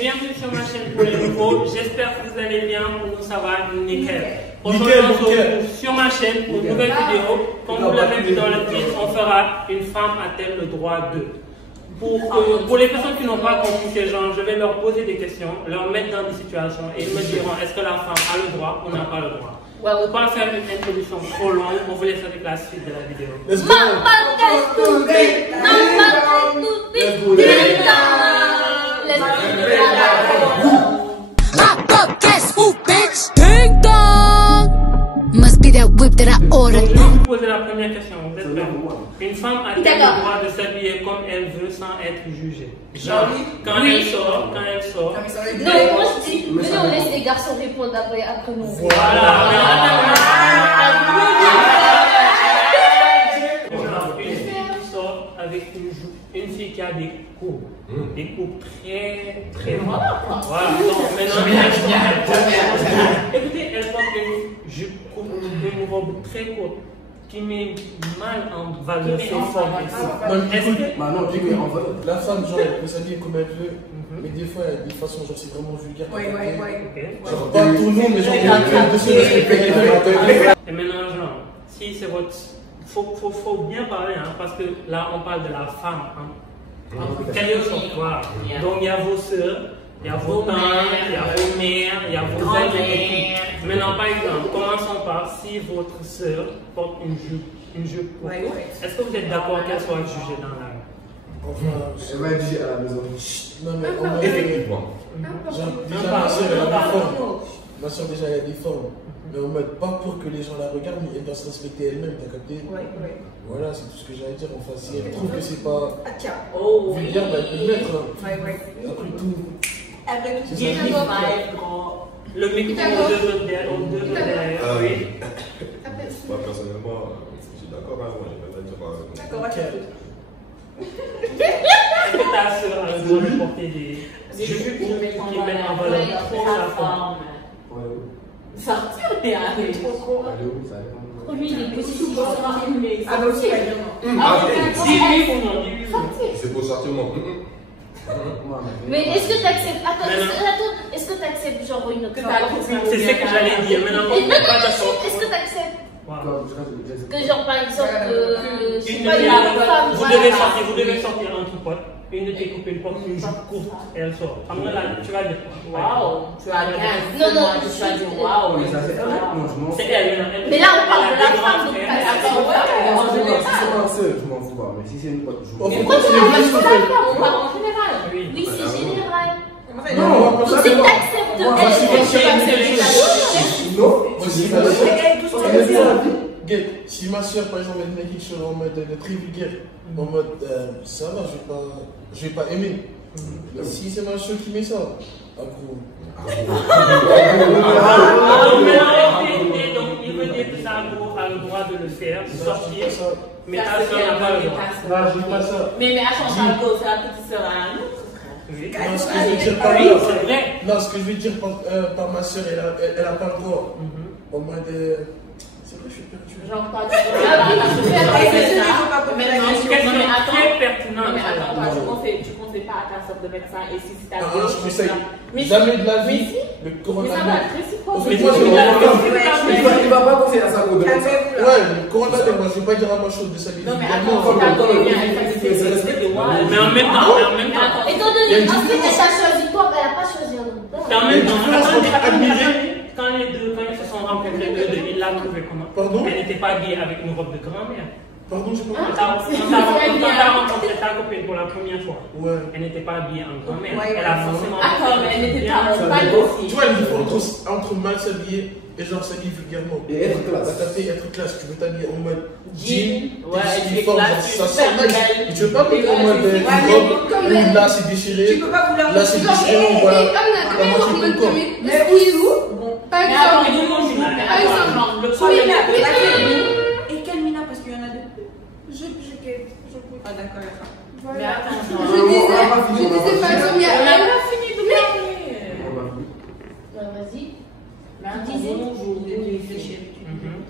Bienvenue sur ma chaîne pour les nouveaux. J'espère que vous allez bien. Pour nous, ça va nickel. Aujourd'hui, on se retrouve sur ma chaîne pour une nouvelle vidéo. Comme vous l'avez vu dans le titre, on fera une femme a-t-elle le droit de. Pour les personnes qui n'ont pas compris ces gens, je vais leur poser des questions, leur mettre dans des situations et ils me diront est-ce que la femme a le droit ou n'a pas le droit. On ne va pas faire une introduction trop longue, on vous laisse avec la suite de la vidéo. Must be that whip that I ordered. Je vais vous poser la première question. Vous êtes prêts? Une femme a-t-elle le droit de s'habiller comme elle veut sans être jugée? Genre, quand elle sort. Non, moi je dis, venez on laisse les garçons répondre après nous. Voilà. Une fille qui sort avec une fille qui a des courbes très voilà. Donc maintenant, écoutez, elle porte une jupe courte, une robe très courte qui met mal en valeur ses formes. La femme, genre, elle peut s'habiller comme elle veut, mais des fois, il y a des façons, genre, c'est vraiment vulgaire. Genre, pas tout le monde, mais genre, de se respecter. Et maintenant, genre, si c'est votre. Faut bien parler, hein, parce que là, on parle de la femme. Hein. Quelque chose, voilà. Donc, il y a vos soeurs, il y a vos tantes, il y a vos mères, il y a vos amis. Maintenant, par exemple, commençons par si votre soeur porte une jupe courte. Est-ce que vous êtes d'accord qu'elle soit jugée dans la rue? Enfin, elle va être jugée à la maison. Non, mais effectivement. Ma soeur, déjà, elle a des formes. Mais en mode, pas pour que les gens la regardent, mais elle doit se respecter elle-même, t'as capté? Voilà, c'est tout ce que j'allais dire. Enfin, si elle trouve que c'est pas vulgaire, bah, elle peut le mettre. Après tout. Le micro de derrière. Ah oui. Moi, personnellement, je suis d'accord, moi, j'ai pas d'accord. Est-ce que ta soeur a le droit de porter des jupes qui mettent en valeur trop sa forme? Sortir, t'es arrivé. Lui, il est positif. Ah, bah aussi, c'est pour sortir, moi. Mais est-ce que tu acceptes? Attends, est-ce que tu acceptes genre une autre femme? C'est ce que j'allais dire. Maintenant, on n'est pas d'accord. Est-ce que tu acceptes? Que genre par exemple, vous devez sortir entre potes. Une de tes copines porte une jupe courte et elle sort. Après là, tu vas dire quoi? Waouh, tu as bien. Non, tu vas dire waouh. C'est elle. Mais là, on parle de la femme, donc Si c'est pas un seul, je m'en fous pas. Mais si c'est une pote, je m'en fous. pourquoi tu on parle en général? Oui, c'est général. Non, donc c'est que tu acceptes si ma soeur, par exemple, elle met quelque chose en mode très vulgaire, en mode ça va, je vais pas aimer. Si c'est ma soeur qui met ça, en gros. Donc il veut dire que ça a le droit de le faire, de sortir. Mais ta soeur n'a pas le droit. Non, je dis pas ça. Mais à changer de go, c'est la petite soeur à un autre. Non, ce que je veux dire par c'est vrai. Non, ce que je veux dire par ma soeur, elle a pas le droit. En mode. C'est vrai, je suis perdu. Genre, pas Quelle à ta soeur de médecin et si c'est ta Je gauche. conseille jamais de la vie. Le Mais ça coronavirus. va être réciproque. En fait, moi, Il va pas conseiller à sa go de médecin. Ouais, le coronavirus, moi, je vais pas dire à ma chose de ça. Non, mais attends, c'est ta gauche, il y a une facilité de respect de moi. Mais en même temps, Étant donné qu'elle t'a choisi toi, elle n'a pas choisi un autre. quand ils se sont rencontrés, il l'a trouvé comment? Pardon? Elle n'était pas habillée avec une robe de grand-mère. Pardon, j'ai pas Quand compris. t'as rencontré ta copine pour la première fois, Ouais. elle n'était pas habillée en grand-mère. Ouais, Elle a forcément. Attends, mais elle n'était pas aussi. Tu vois, il faut entre mal s'habiller et genre s'habiller vulgairement. Et être classe. T'as tapé être classe, tu veux t'habiller en mode Jean, jean, ouais, des tu es uniformes, classe, ça tu es sent super nice. belle. Mais tu veux pas mettre en mode une robe où là c'est déchiré, Tu peux pas vouloir. là c'est déchiré, voilà. La moitié de ton corps. Mais où est où? Par Mais attends, exemple. mais nous, on Par joue. exemple. Le Oui, problème, mais- Et quelle mina? Parce qu'il y en a deux. Je Ah, d'accord, d'accord. Mais Voilà. attends, Je disais, par exemple, il y a on elle. a fini de parler. Vas-y. Mais attends, bonjour,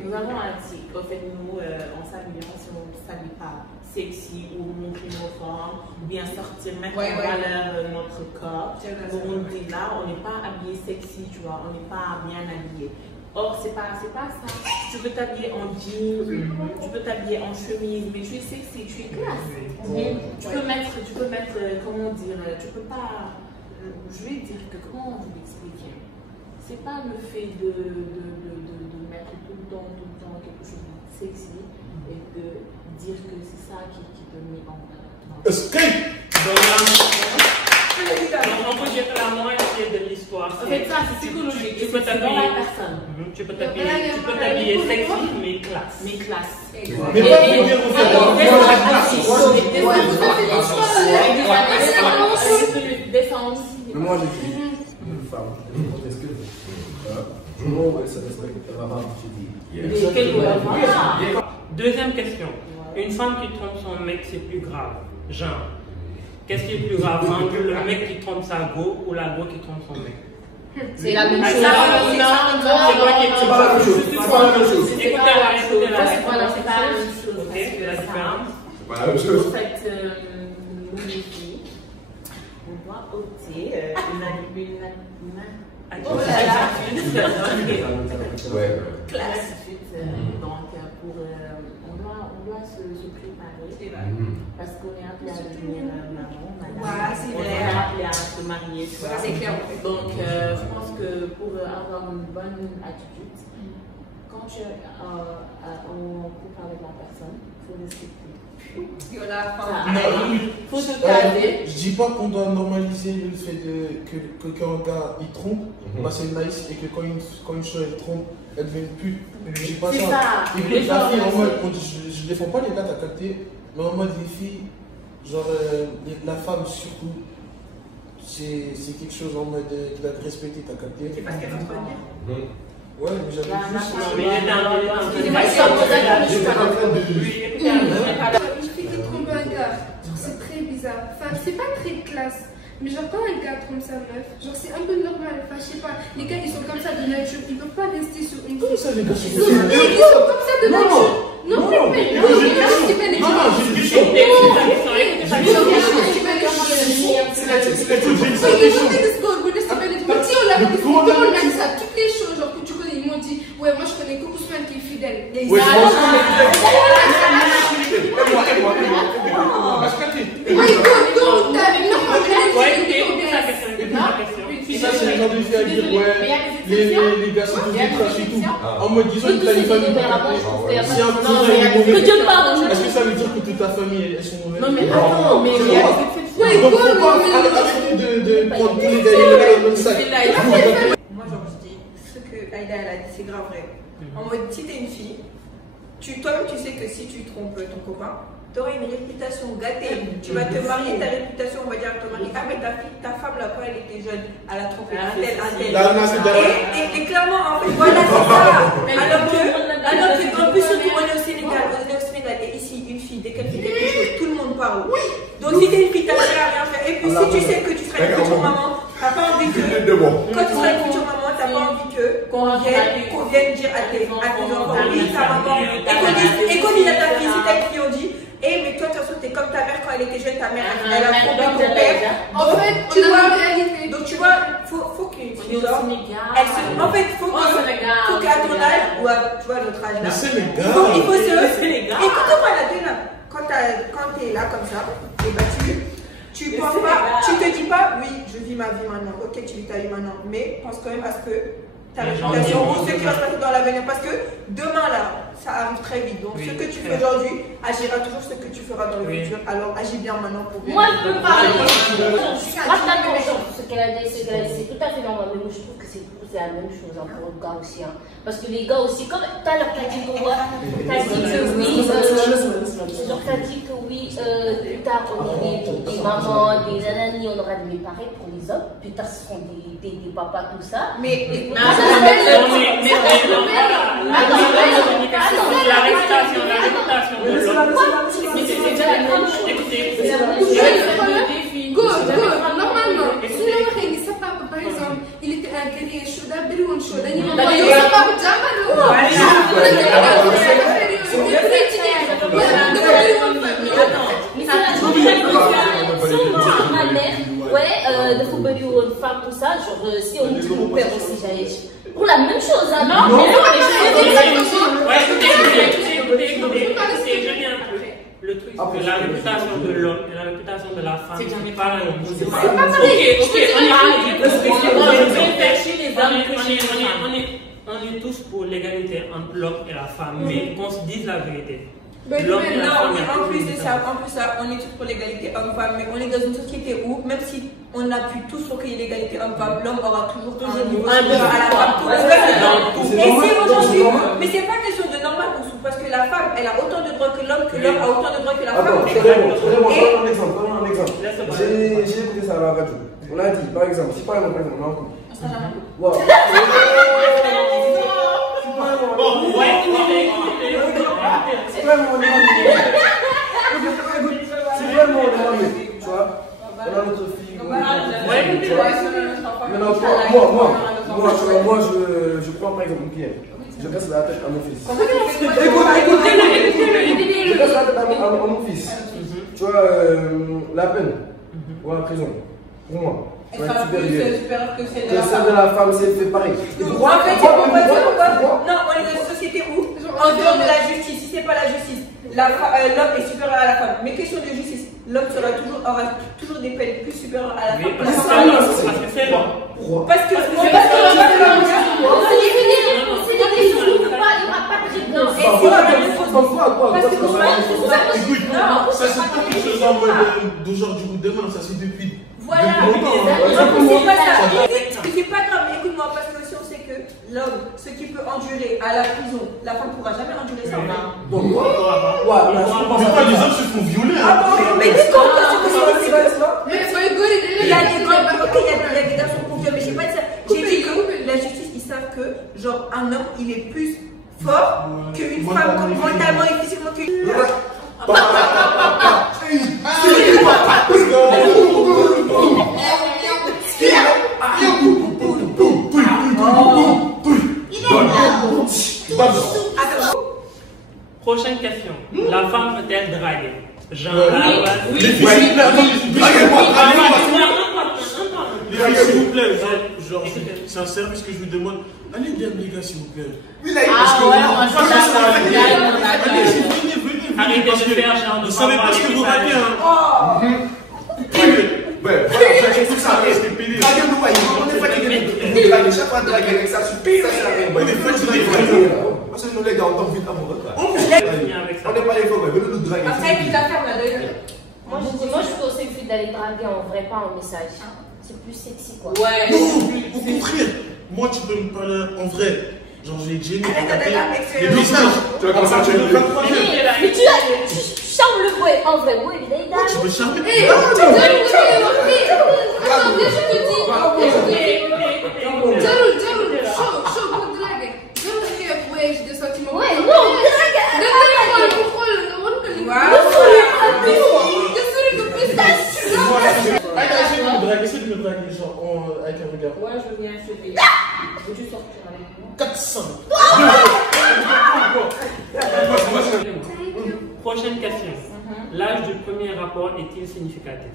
nous avons un tic. En fait, nous, en s'habillant, si on ne s'habille pas sexy ou montrer nos formes, ou bien sortir, mettre en valeur notre corps. Pour on dit là, on n'est pas habillé sexy, tu vois, on n'est pas bien habillé. Or, c'est pas ça. Tu peux t'habiller en jean, tu peux t'habiller en chemise, mais tu es sexy, tu es classe. Tu peux mettre, comment dire, tu peux pas. Je vais dire que, comment je vais expliquer? C'est pas le fait de mettre tout le temps quelque chose de sexy et de dire que c'est ça qui te met en valeur. Escape! On peut dire que la moitié de l'histoire, En fait, ça, c'est psychologique. Tu peux C'est dans la personne. Tu peux t'habiller sexy, mais classe. Mais classe. Mais pas pour dire aux Mais moi j'ai dit, une femme, est-ce que du moment où elle se respecte, elle va pas marcher. Deuxième question. Une femme qui trompe son mec, c'est plus grave. Genre, qu'est-ce qui est plus grave entre le mec qui trompe sa go ou la go qui trompe son mec? C'est la même chose. C'est pas la même chose. C'est pas la même chose. Écoutez-la. C'est pas la même chose. Ok, c'est la différence. C'est pas la même chose. En fait, nous les filles, on doit opter Ouais. classitude. Donc, on doit se préparer. Parce qu'on est appelé à devenir maman, Voilà, c'est on est clair. appelé à se marier. tu vois. C'est clair. Donc, je pense que pour avoir une bonne attitude, quand tu es en couple avec la personne, il faut respecter. Il faut se caler. Je dis pas qu'on doit normaliser le fait que quand un gars il trompe, bah c'est nice et que quand une chose elle trompe, elle devient plus. Je dis pas C'est ça. ça. Et que Les la gens, fille en mode, je défends pas les gars, t'as capté, mais en mode les filles, genre la femme surtout, c'est quelque chose en mode qu'il doit respecter, t'as capté. C'est parce qu'elle va pas dire. Ouais, mais j'avais juste. Mais il est dans Une fille qui trompe un gars, genre c'est très bizarre. Enfin, c'est pas très classe. Mais genre quand un gars trompe sa meuf, genre c'est un peu normal. Enfin, je sais pas, les gars ils sont comme ça de nature, ils peuvent pas rester sur une Comment fille. ça, les gars, Ils sont comme ça de nature. Non, mais non, c'est pas les gens. j'ai du chaud. Si on l'a fait, tout le monde m'a dit ça, toutes les choses genre, que tu connais, ils m'ont dit, ouais, moi je connais Coco Swan qui est fidèle. Ouais, ça, c'est le genre de filles à dire, ouais, les gars sont tous des trash et tout. En mode, disons que t'as une famille, si un cousin est mauvais, est-ce que ça veut dire que toute ta famille, elles sont mauvaises? Non, mais attends, mais il y a des exceptions. Donc, faut pas arrêter de prendre tous les gars dans le même sac. Moi, genre, je dis, ce que Aïda elle a dit, c'est grave vrai. En mode, si t'es une fille, toi-même, tu sais que si tu trompes ton copain, tu auras une réputation gâtée. Tu vas te marier, ta réputation, on va dire à ton mari, ah, mais ta femme, là, quand elle était jeune, elle a trompé un tel. Et clairement, en fait, voilà, c'est ça. Alors que, en plus, surtout, on est au Sénégal, et ici, une fille, dès qu'elle fait quelque chose, tout le monde parle. Donc, si t'es une fille, t'as rien à faire. Et puis, si tu sais que tu seras une future maman, t'as pas envie que. Quand tu seras une future maman, t'as pas envie qu'on vienne dire à tes enfants, oui, ta maman. Et qu'on dise à ta fille, si t'as une fille, on dit, mais toi, de toute façon, t'es comme ta mère quand elle était jeune, ta mère, elle a trompé ton père. En fait, tu vois, donc tu vois, faut qu'une fille, genre, en fait, faut qu'à ton âge, ou à, tu vois, notre âge là, il faut se, écoute-moi là, quand t'es là comme ça, et bah tu penses pas, tu te dis pas, oui, je vis ma vie maintenant, ok, tu vis ta vie maintenant, mais pense quand même à ce que ta réputation ou ce qui va se passer dans l'avenir, parce que demain là, ça arrive très vite. Donc ce que tu fais aujourd'hui agira toujours ce que tu feras dans le futur. Alors agis bien maintenant pour bien. Moi je peux parler. Je suis pas d'accord sur ce qu'elle a dit, c'est tout à fait normal. Mais moi je trouve que c'est la même chose pour le gars aussi. Hein. Parce que les gars aussi, comme tout à l'heure t'as dit que oui, plus tard on est des mamans, des ananis, on aura des pareils pour les hommes. Plus tard ce seront des papas, tout ça. Mais la réputation de l'homme. Normalement, par exemple, il était un guerrier chaud, d'abri chaud, de football ou une femme, tout ça, genre si on dit mon père aussi, j'allais pour la même chose, hein. Non, le truc, c'est que la réputation de l'homme et la réputation de la femme, c'est pas la même chose. On est tous pour l'égalité entre l'homme et la femme, mais qu'on se dise la vérité. En plus de ça, on est tous pour l'égalité homme-femme, mais on est dans une société où, même si on appuie tous pour qu'il y ait l'égalité homme-femme, l'homme aura toujours un niveau supérieur à la femme. Et si aujourd'hui, mais c'est pas question de normal parce que la femme, elle a autant de droits que l'homme a autant de droits que la femme. Attends, donne un exemple. J'ai écouté ça à la radio. On a dit, par exemple, si par exemple, on a un couple. Wow. C'est vraiment demandé, tu vois. On a notre fille. Maintenant, moi, je prends par exemple Pierre. Je casse la tête à mon fils. Je casse la tête à mon fils. Tu vois, la peine ou la prison, pour moi. Elle sera plus supérieure que celle de la femme. De la femme, si elle fait pareil. En fait, c'est pourquoi non, on est dans une société où, en dehors de la justice, si c'est pas la justice, l'homme est supérieur à la femme. Mais question de justice, l'homme aura toujours des peines plus supérieures à la femme. Parce que c'est l'homme. Parce que ça c'est pas quelque chose d'aujourd'hui ou demain, ça c'est depuis. Voilà, c'est pas grave, mais écoute-moi, parce que si on sait que l'homme, ce qu'il peut endurer à la prison, la femme ne pourra jamais endurer ça. Donc, mais pas les hommes se font violer. Mais il y a des garçons pour violer, mais j'ai pas dit ça. J'ai dit que la justice, ils savent que, genre, un homme, il est plus fort qu'une femme, mentalement et physiquement qu'une femme. Prochaine question. La femme peut-elle draguer? Les filles, s'il vous plaît, genre, c'est un service que je vous demande. Allez bien, les gars, s'il vous plaît. Venez. Arrêtez de faire genre de. Vous savez pas ce que vous ratez, hein? Ouais, tout ça, c'est pédé. Parce que nous, les gars, on tombe vite amoureux. On n'est pas les faux, mais nous draguer. Moi, je conseille plus d'aller draguer en vrai, pas en message. C'est plus sexy, quoi. Ouais. Non, au contraire. Moi, tu peux me parler en vrai. Genre, j'ai gêné. Les messages. Tu vas commencer à tuer le mais tu charmes le boy. En vrai, moi, il est là. Tu peux charmer. Attends, déjà, je te dis. Chaud pour drague. Ouais, j'ai des sentiments. Ouais, non, donne-moi le contrôle. Essaye de me draguer, genre, avec un regard. Ouais, je viens, je vais. Veux-tu sortir avec moi? 400. Prochaine question. L'âge du premier rapport est-il significatif?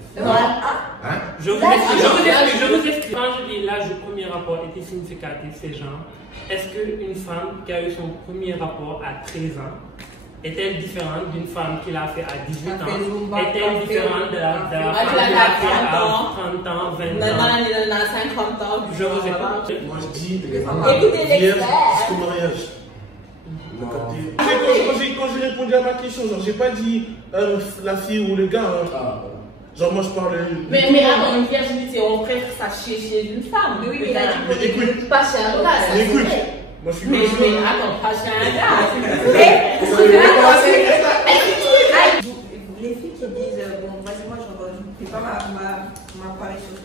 Je vous explique. Quand je dis l'âge du premier rapport est-il significatif, c'est genre, est-ce qu'une femme qui a eu son premier rapport à 13 ans est-elle différente d'une femme qui l'a fait à 18 ans? Est-elle différente de la femme qui l'a fait à 30 ans, 20 ans? Maintenant, elle a 50 ans. Je vous écoute. Moi, je dis, écoutez l'expert. Jusqu'au mariage. Quand j'ai répondu à ma question, genre, j'ai pas dit la fille ou le gars. Genre, moi, je parle. Mais attends, une virginité, on préfère ça chez une femme. Oui, mais écoute. Pas chez un gars, ça Écoute. Moi, je suis mais attends, pas chez un gars. Les filles qui disent, bon, vas-y, moi, je ne fais pas ma pari sur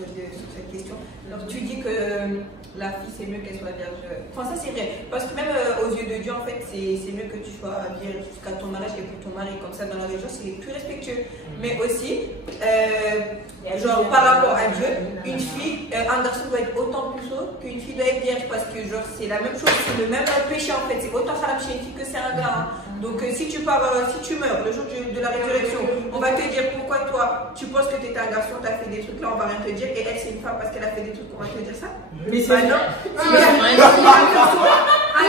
cette question. Alors, tu dis que la fille, c'est mieux qu'elle soit vierge. Enfin, ça, c'est vrai. Parce que même aux yeux de Dieu, en fait, c'est mieux que tu sois vierge jusqu'à ton mariage et pour ton mari. Comme ça, dans la religion, c'est plus respectueux. Mais aussi, genre, par rapport à Dieu, une fille, un garçon doit être autant plus haut qu'une fille doit être vierge. Parce que, genre, c'est la même chose, c'est le même péché, en fait. C'est autant haram chez une fille que c'est un gars. Hein. Donc, si tu meurs le jour de la résurrection, on va te dire pourquoi toi, tu penses que tu étais un garçon, tu as fait des trucs là, on va rien te dire. Et elle, c'est une femme parce qu'elle a fait des trucs, on va te dire ça. Mais c'est non. Un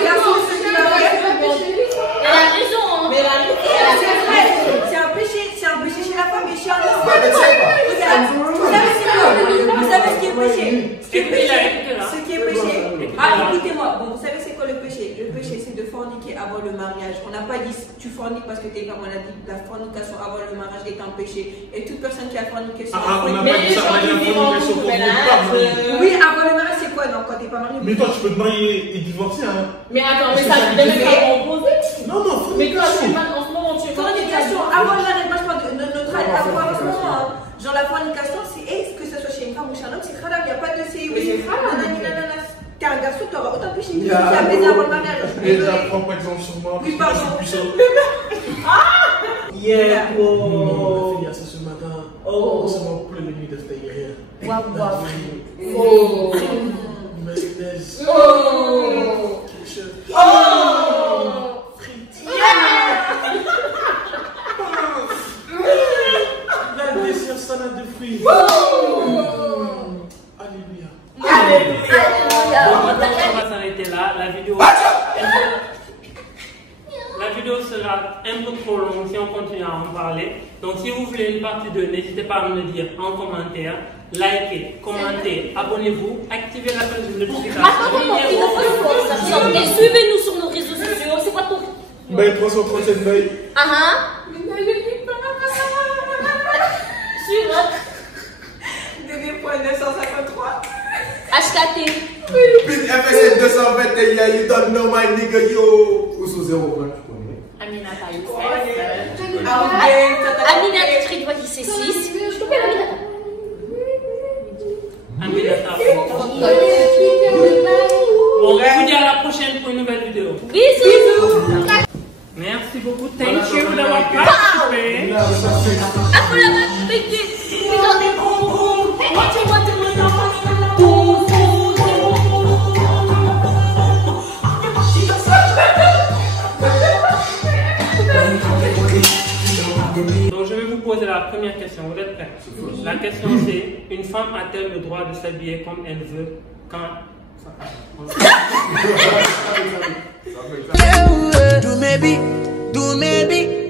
garçon, ce qu'il a fait. Elle a raison. Mais c'est un péché chez la femme et chez un homme. Vous savez ce qui est péché? Ce qui est péché. Ah, écoutez-moi. Bon, vous savez c'est quoi le péché? Le péché, c'est de forniquer avant le mariage. On n'a pas dit tu forniques parce que t'es femme. On a dit la fornication avant le mariage est un péché. Et toute personne qui a forniqué sur on n'a pas dit ça, la fornication quand on n'est pas marié. Oui, avant le mariage, c'est quoi? Non, quand t'es pas marié. Mais toi, tu peux te marier et divorcer, hein? Mais attends, mais ça ne devait pas proposer. Non, mais toi, en ce moment, tu es fornication avant le mariage. Moi, je parle de notre avoir en ce moment. Genre, la fornication, c'est que ce soit chez une femme ou chez un homme, c'est halal. Il n'y a pas de c'est oui. T'es un garçon, t'auras autant péché que tu as baisé avant le mariage. Et là, prends par exemple sur moi. Oui, pardon. Yeah, on a fini à ça ce matin. Oh, c'est mon plein de nuit de faire. Oh, mayonnaise. oh, Ketchup. oh, frites. La dessert salade de fruits. Alléluia. On va s'arrêter là. La vidéo sera un peu trop longue si on continue à en parler. Donc si vous voulez une partie 2, n'hésitez pas à me le dire en commentaire. Likez, commentez, abonnez-vous, activez la cloche de notification. attends, et suivez-nous sur nos réseaux sociaux. C'est quoi ton... Ben 337 mails. Sur 2.953. HKT. FSN 221, you don't know my nigga, yo. Ou sous 0, Aminata Aminata Street qui c'est 6. Je te paie Aminata. Bon, on vous dit à la prochaine pour une nouvelle vidéo. Bisous. Merci beaucoup. Thank you d'avoir participé. Donc je vais vous poser la première question. Vous êtes prêts? La question c'est, une femme a-t-elle le droit de s'habiller comme elle veut quand... Do maybe